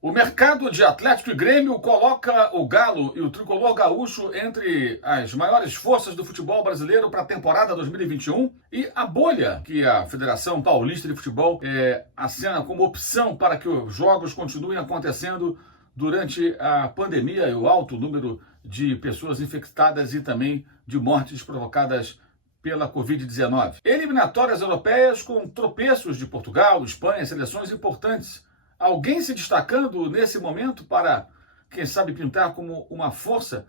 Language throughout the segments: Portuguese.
O mercado de Atlético e Grêmio coloca o Galo e o tricolor gaúcho entre as maiores forças do futebol brasileiro para a temporada 2021 e a bolha que a Federação Paulista de Futebol acena como opção para que os jogos continuem acontecendo durante a pandemia e o alto número de pessoas infectadas e também de mortes provocadas pela Covid-19. Eliminatórias europeias com tropeços de Portugal, Espanha, seleções importantes. Alguém se destacando nesse momento para, quem sabe, pintar como uma força,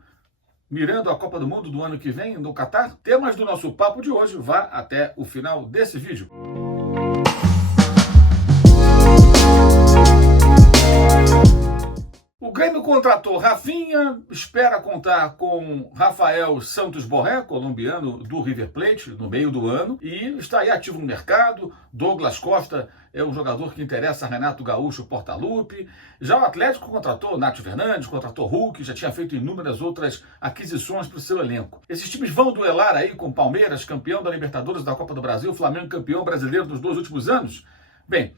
mirando a Copa do Mundo do ano que vem no Catar? Temas do nosso papo de hoje, vá até o final desse vídeo. O Grêmio contratou Rafinha, espera contar com Rafael Santos Borré, colombiano do River Plate, no meio do ano, e está aí ativo no mercado. Douglas Costa é um jogador que interessa a Renato Gaúcho Portaluppi. Já o Atlético contratou Nátio Fernandes, contratou Hulk, já tinha feito inúmeras outras aquisições para o seu elenco. Esses times vão duelar aí com Palmeiras, campeão da Libertadores da Copa do Brasil, Flamengo campeão brasileiro dos 2 últimos anos? Bem,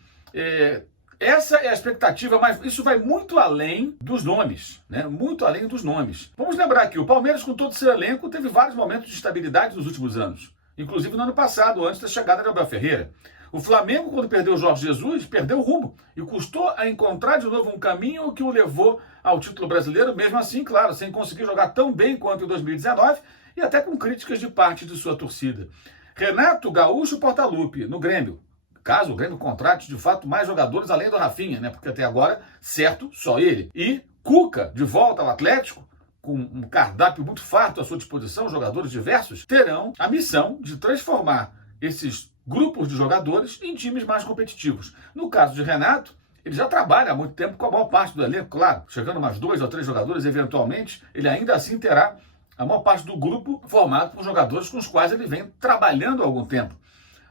essa é a expectativa, mas isso vai muito além dos nomes, né? Muito além dos nomes. Vamos lembrar que o Palmeiras, com todo o seu elenco, teve vários momentos de estabilidade nos últimos anos. Inclusive no ano passado, antes da chegada de Abel Ferreira. O Flamengo, quando perdeu o Jorge Jesus, perdeu o rumo e custou a encontrar de novo um caminho que o levou ao título brasileiro, mesmo assim, claro, sem conseguir jogar tão bem quanto em 2019 e até com críticas de parte de sua torcida. Renato Gaúcho Portaluppi, no Grêmio. Caso o Grêmio contrate, de fato, mais jogadores além do Rafinha, né? Porque até agora, certo, só ele. E Cuca, de volta ao Atlético, com um cardápio muito farto à sua disposição, jogadores diversos, terão a missão de transformar esses grupos de jogadores em times mais competitivos. No caso de Renato, ele já trabalha há muito tempo com a maior parte do elenco, claro, chegando umas 2 ou 3 jogadores, eventualmente, ele ainda assim terá a maior parte do grupo formado por jogadores com os quais ele vem trabalhando há algum tempo.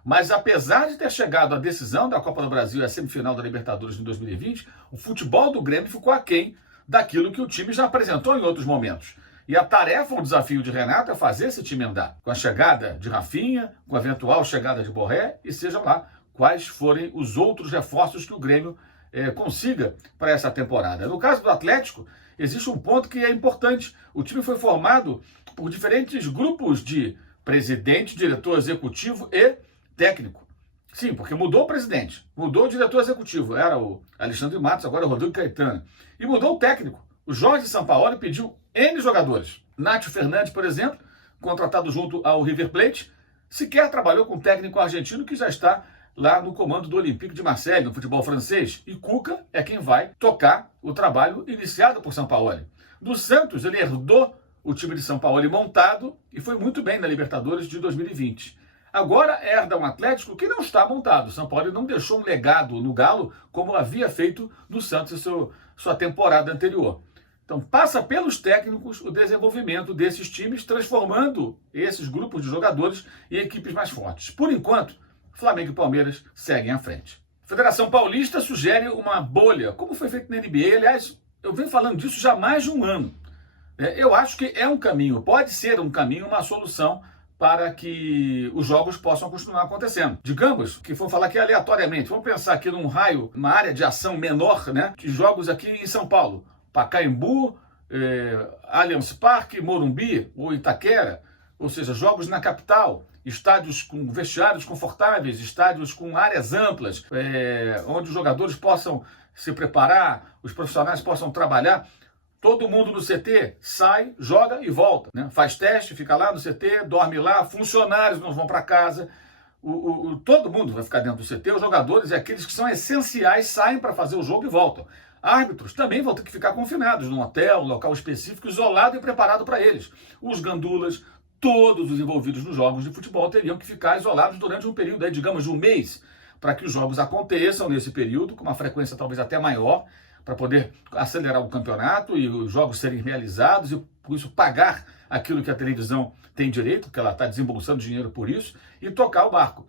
Mas apesar de ter chegado à decisão da Copa do Brasil e à semifinal da Libertadores em 2020, o futebol do Grêmio ficou aquém daquilo que o time já apresentou em outros momentos. E a tarefa, o desafio de Renato é fazer esse time andar. Com a chegada de Rafinha, com a eventual chegada de Borré, e seja lá quais forem os outros reforços que o Grêmio consiga para essa temporada. No caso do Atlético, existe um ponto que é importante. O time foi formado por diferentes grupos de presidente, diretor executivo e técnico. Sim, porque mudou o presidente, mudou o diretor executivo, era o Alexandre Matos, agora é o Rodrigo Caetano. E mudou o técnico. O Jorge Sampaoli pediu N jogadores. Nátio Fernandes, por exemplo, contratado junto ao River Plate, sequer trabalhou com um técnico argentino que já está lá no comando do Olympique de Marseille, no futebol francês. E Cuca é quem vai tocar o trabalho iniciado por Sampaoli. Do Santos, ele herdou o time de Sampaoli montado e foi muito bem na Libertadores de 2020. Agora herda um Atlético que não está montado. O São Paulo não deixou um legado no Galo como havia feito no Santos em sua temporada anterior. Então passa pelos técnicos o desenvolvimento desses times, transformando esses grupos de jogadores em equipes mais fortes. Por enquanto, Flamengo e Palmeiras seguem à frente. A Federação Paulista sugere uma bolha, como foi feito na NBA. Aliás, eu venho falando disso já há mais de um ano. Eu acho que é um caminho, pode ser um caminho, uma solução para que os jogos possam continuar acontecendo. Digamos que for falar aqui aleatoriamente, vamos pensar aqui num raio, uma área de ação menor, né, de jogos aqui em São Paulo. Pacaembu, Allianz Parque, Morumbi ou Itaquera, ou seja, jogos na capital, estádios com vestiários confortáveis, estádios com áreas amplas, onde os jogadores possam se preparar, os profissionais possam trabalhar. Todo mundo no CT sai, joga e volta, né? Faz teste, fica lá no CT, dorme lá, funcionários não vão para casa, todo mundo vai ficar dentro do CT, os jogadores e aqueles que são essenciais saem para fazer o jogo e voltam. Árbitros também vão ter que ficar confinados num hotel, um local específico, isolado e preparado para eles. Os gandulas, todos os envolvidos nos jogos de futebol teriam que ficar isolados durante um período, aí, digamos, de um mês, para que os jogos aconteçam nesse período, com uma frequência talvez até maior, para poder acelerar o campeonato e os jogos serem realizados e, por isso, pagar aquilo que a televisão tem direito, porque ela está desembolsando dinheiro por isso, e tocar o barco.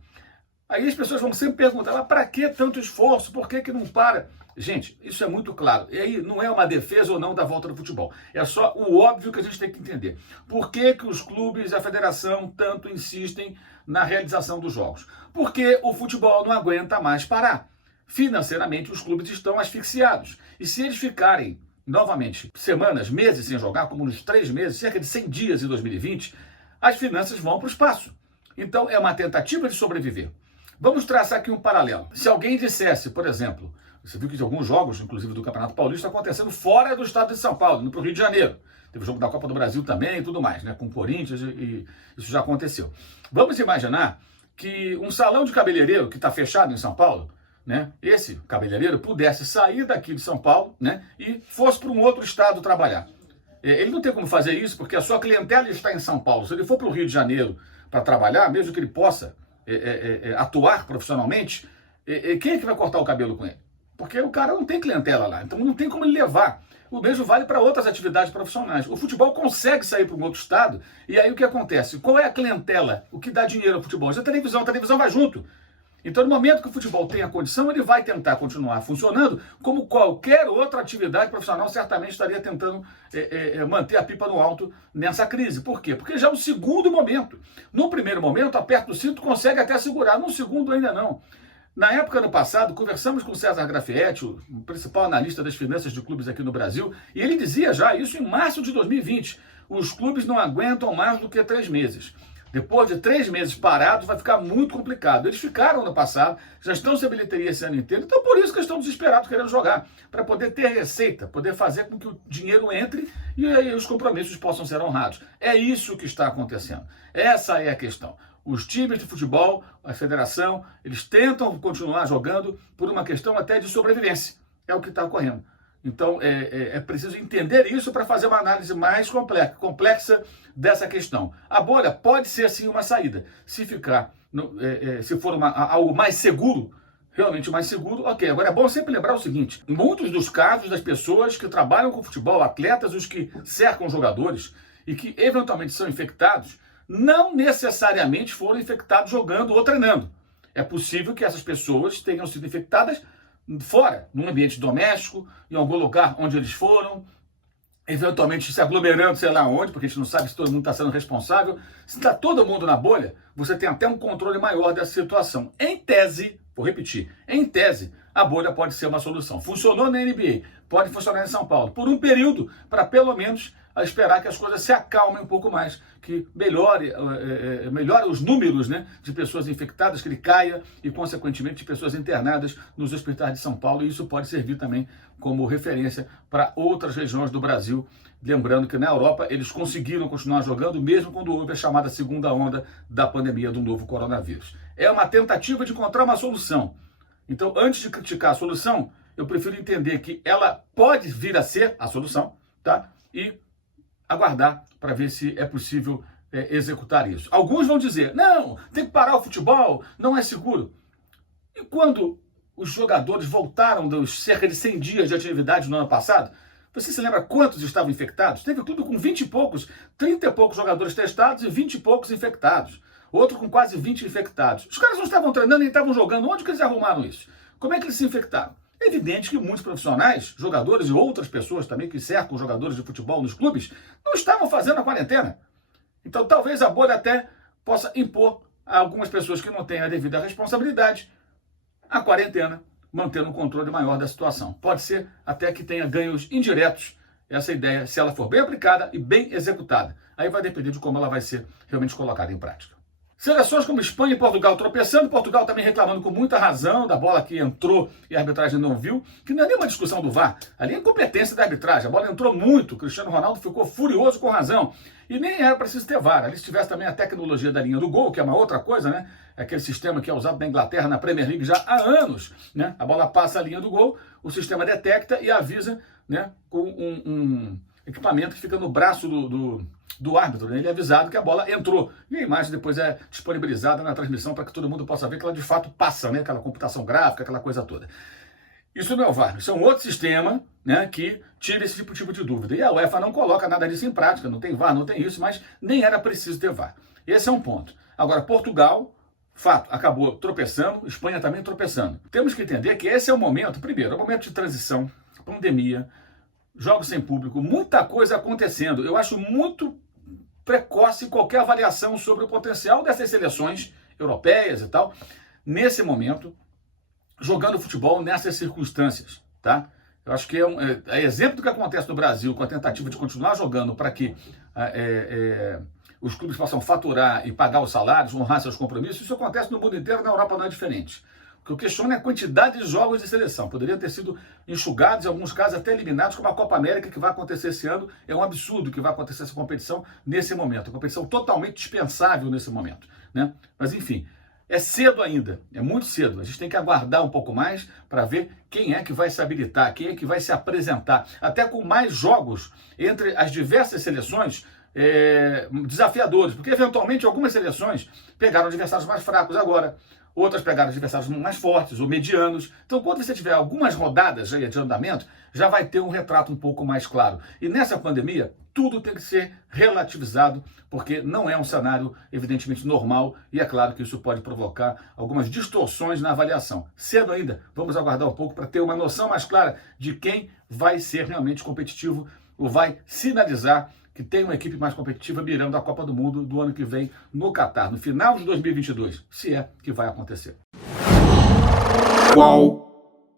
Aí as pessoas vão sempre perguntar, mas para que tanto esforço? Por que não para? Gente, isso é muito claro. E aí não é uma defesa ou não da volta do futebol. É só o óbvio que a gente tem que entender. Por que os clubes e a federação tanto insistem na realização dos jogos? Porque o futebol não aguenta mais parar. financeiramente os clubes estão asfixiados. E se eles ficarem novamente semanas, meses sem jogar, como nos 3 meses, cerca de 100 dias em 2020, as finanças vão para o espaço. Então é uma tentativa de sobreviver. Vamos traçar aqui um paralelo. Se alguém dissesse, por exemplo, você viu que alguns jogos, inclusive do Campeonato Paulista, acontecendo fora do estado de São Paulo, no Rio de Janeiro. Teve o jogo da Copa do Brasil também e tudo mais, né? Com o Corinthians, e isso já aconteceu. Vamos imaginar que um salão de cabeleireiro que está fechado em São Paulo, né? Esse cabeleireiro pudesse sair daqui de São Paulo, né? E fosse para um outro estado trabalhar. Ele não tem como fazer isso porque a sua clientela está em São Paulo. Se ele for para o Rio de Janeiro para trabalhar, mesmo que ele possa atuar profissionalmente, quem é que vai cortar o cabelo com ele? Porque o cara não tem clientela lá, então não tem como ele levar. O mesmo vale para outras atividades profissionais. O futebol consegue sair para um outro estado, e aí o que acontece? Qual é a clientela? O que dá dinheiro ao futebol? A televisão vai junto. Então, no momento que o futebol tem a condição, ele vai tentar continuar funcionando, como qualquer outra atividade profissional certamente estaria tentando manter a pipa no alto nessa crise. Por quê? Porque já é o segundo momento. No primeiro momento, aperta o cinto, consegue até segurar. No segundo, ainda não. Na época, ano passado, conversamos com o César Grafietti, o principal analista das finanças de clubes aqui no Brasil, e ele dizia já isso em março de 2020. Os clubes não aguentam mais do que 3 meses. Depois de 3 meses parados, vai ficar muito complicado. Eles ficaram no passado, já estão sem bilheteria esse ano inteiro, então por isso que eles estão desesperados querendo jogar, para poder ter receita, poder fazer com que o dinheiro entre e aí os compromissos possam ser honrados. É isso que está acontecendo. Essa é a questão. Os times de futebol, a federação, eles tentam continuar jogando por uma questão até de sobrevivência. É o que está ocorrendo. Então, é preciso entender isso para fazer uma análise mais complexa dessa questão. A bolha pode ser, sim, uma saída. Se ficar, se for algo mais seguro, realmente mais seguro, ok. Agora, é bom sempre lembrar o seguinte, muitos dos casos das pessoas que trabalham com futebol, atletas, os que cercam jogadores e que eventualmente são infectados, não necessariamente foram infectados jogando ou treinando. É possível que essas pessoas tenham sido infectadas fora, num ambiente doméstico, em algum lugar onde eles foram, eventualmente se aglomerando, sei lá onde, porque a gente não sabe se todo mundo está sendo responsável. Se está todo mundo na bolha, você tem até um controle maior dessa situação. Em tese, vou repetir, em tese, a bolha pode ser uma solução. Funcionou na NBA, pode funcionar em São Paulo, por um período, para pelo menos esperar que as coisas se acalmem um pouco mais, que melhore os números, né, de pessoas infectadas, que ele caia e, consequentemente, de pessoas internadas nos hospitais de São Paulo. E isso pode servir também como referência para outras regiões do Brasil. Lembrando que na Europa eles conseguiram continuar jogando, mesmo quando houve a chamada segunda onda da pandemia do novo coronavírus. É uma tentativa de encontrar uma solução. Então, antes de criticar a solução, eu prefiro entender que ela pode vir a ser a solução, tá? E aguardar para ver se é possível executar isso. Alguns vão dizer, não, tem que parar o futebol, não é seguro. E quando os jogadores voltaram dos cerca de 100 dias de atividade no ano passado, você se lembra quantos estavam infectados? Teve clube com 20 e poucos, 30 e poucos jogadores testados e 20 e poucos infectados. Outro com quase 20 infectados. Os caras não estavam treinando nem estavam jogando. Onde que eles arrumaram isso? Como é que eles se infectaram? É evidente que muitos profissionais, jogadores e outras pessoas também que cercam jogadores de futebol nos clubes, não estavam fazendo a quarentena. Então talvez a bolha até possa impor a algumas pessoas que não têm a devida responsabilidade a quarentena, mantendo um controle maior da situação. Pode ser até que tenha ganhos indiretos essa ideia, se ela for bem aplicada e bem executada. Aí vai depender de como ela vai ser realmente colocada em prática. Seleções como Espanha e Portugal tropeçando, Portugal também reclamando com muita razão da bola que entrou e a arbitragem não viu, que não é nenhuma discussão do VAR, ali é incompetência da arbitragem, a bola entrou muito, o Cristiano Ronaldo ficou furioso com razão, e nem era preciso ter VAR, ali se tivesse também a tecnologia da linha do gol, que é uma outra coisa, né, aquele sistema que é usado na Inglaterra, na Premier League já há anos, né, a bola passa a linha do gol, o sistema detecta e avisa, né, com um equipamento que fica no braço do árbitro, né? Ele é avisado que a bola entrou. E a imagem depois é disponibilizada na transmissão para que todo mundo possa ver que ela de fato passa, né? Aquela computação gráfica, aquela coisa toda. Isso não é o VAR, isso é um outro sistema, né, que tira esse tipo de dúvida. E a UEFA não coloca nada disso em prática, não tem VAR, não tem isso, mas nem era preciso ter VAR. Esse é um ponto. Agora, Portugal, fato, acabou tropeçando, Espanha também tropeçando. Temos que entender que esse é o momento, primeiro, é o momento de transição, pandemia, jogos sem público, muita coisa acontecendo. Eu acho muito precoce qualquer avaliação sobre o potencial dessas seleções europeias e tal, nesse momento, jogando futebol nessas circunstâncias, tá? Eu acho que é exemplo do que acontece no Brasil com a tentativa de continuar jogando para que os clubes possam faturar e pagar os salários, honrar seus compromissos. Isso acontece no mundo inteiro, na Europa não é diferente. O que eu questiono é a quantidade de jogos de seleção. Poderiam ter sido enxugados, em alguns casos até eliminados, como a Copa América, que vai acontecer esse ano. É um absurdo que vai acontecer essa competição nesse momento. Uma competição totalmente dispensável nesse momento, né? Mas, enfim, é cedo ainda, é muito cedo. A gente tem que aguardar um pouco mais para ver quem é que vai se habilitar, quem é que vai se apresentar. Até com mais jogos entre as diversas seleções desafiadores, porque eventualmente algumas seleções pegaram adversários mais fracos agora, outras pegaram adversários mais fortes ou medianos. Então, quando você tiver algumas rodadas aí de andamento, já vai ter um retrato um pouco mais claro. E nessa pandemia, tudo tem que ser relativizado, porque não é um cenário evidentemente normal, e é claro que isso pode provocar algumas distorções na avaliação. Cedo ainda, vamos aguardar um pouco para ter uma noção mais clara de quem vai ser realmente competitivo ou vai sinalizar que tem uma equipe mais competitiva mirando a Copa do Mundo do ano que vem no Catar, no final de 2022, se é que vai acontecer. Qual?